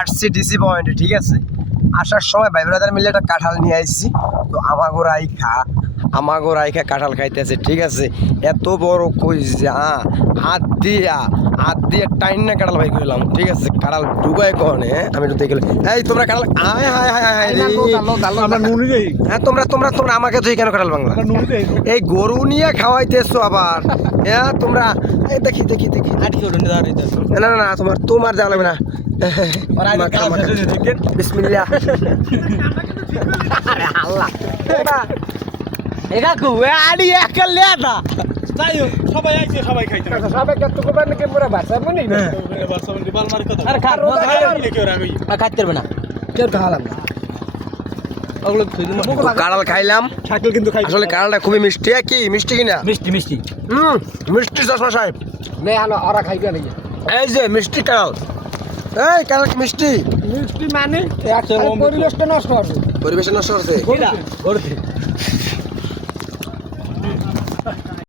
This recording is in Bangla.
আসছি ডিসি পয়েন্টে, ঠিক আছে। আসার সময় ভাই ব্রাদার মিলে একটা কাঁঠাল নিয়ে আসছি। তো আমাগো রাইখা কাঁঠাল খাইতেছে, ঠিক আছে। এত বড় কইছে, হাত দিয়ে টাইন না কাঁঠাল ভাই কইলাম, ঠিক আছে। কাঁঠাল ঢুকায় কনে আমি তো দেখলাম। এই তোমরা কাঁঠাল হ্যাঁ, তোমরা আমাকে তুই কেন কাঁঠাল বাংলা এই গরু নিয়ে খাওয়াইতেছো আবার। হ্যাঁ তোমরা দেখি না তোমার যাওয়া লাগবে না। বিসমিল্লাহ। আরে আল্লাহ একা কুয়ে আড়ি একা লেদা যাই হোক সবাই আইছে সবাই খাইতে সবাই কত কোবার নাকি মোরা ভাষা বলি না। বারসাবন্দি বালমার কথা আরে খা কেউ রাগই খাইতে পারবে না, কেউ খাওয়ালাম না। কাঁঠাল খাইলাম কিন্তু আসলে কাঁঠালটা খুবই মিষ্টি। কি মিষ্টি কিনা? মিষ্টি মিষ্টি চশমা সাহেব নে আলো ওরা খাইবে নাকি এই যে মিষ্টি কাঁঠাল। এই কাঁঠাল কি মিষ্টি? মিষ্টি মানে পরিবেশটা নষ্ট হবে। পরিবেশ নষ্ট হচ্ছে।